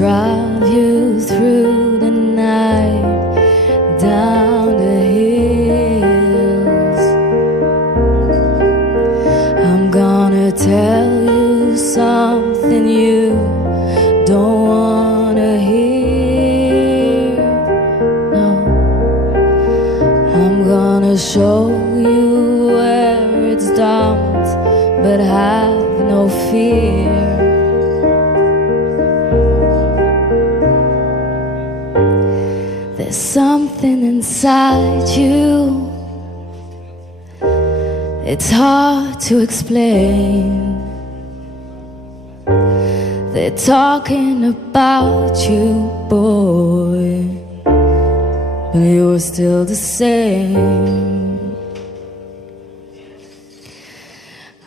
drive you through the night, down the hills. I'm gonna tell you something you don't wanna hear. No, I'm gonna show you where it's dumped, but have no fear. There's something inside you, it's hard to explain. They're talking about you, boy, but you're still the same.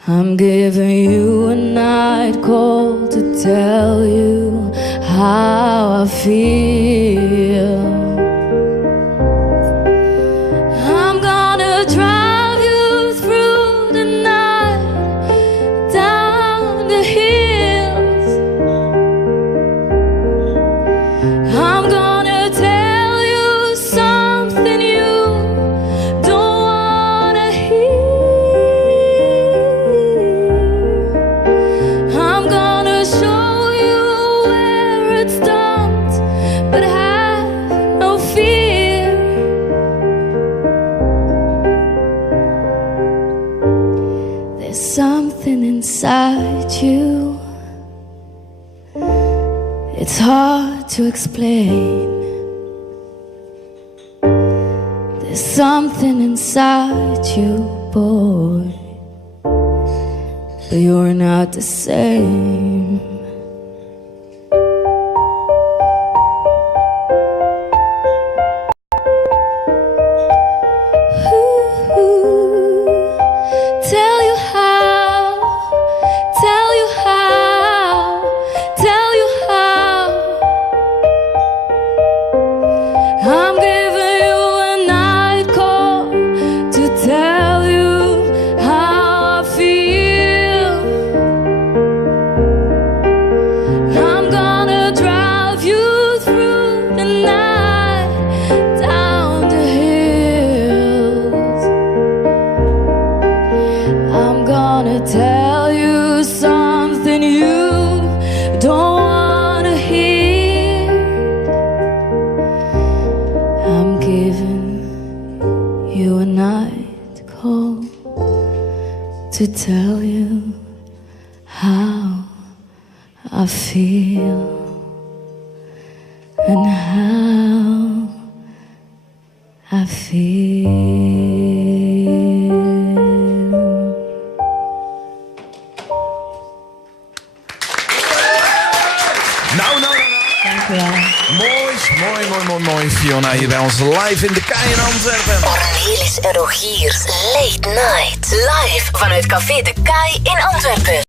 I'm giving you a night call to tell you how I feel. I'm gonna drive you through the night, down the hills. I'm gonna tell you something you don't wanna hear. I'm gonna show you where it's dumped, but have no fear. There's something inside you, it's hard to explain. There's something inside you, boy, but you're not the same. Ooh, tell you how, tell you how, tell you how. I'm giving you a night call to tell you how I feel. I'm gonna drive you through the night, down the hills. I'm gonna tell you something you don't wanna hear. I'm giving you a night call to tell you how I feel and how I feel. Nou. Dank u wel. Mooi, Fiona, hier bij ons live in de Kei in Antwerpen. Cornelis en Rogiers Late Night. Live vanuit Café de Kei in Antwerpen.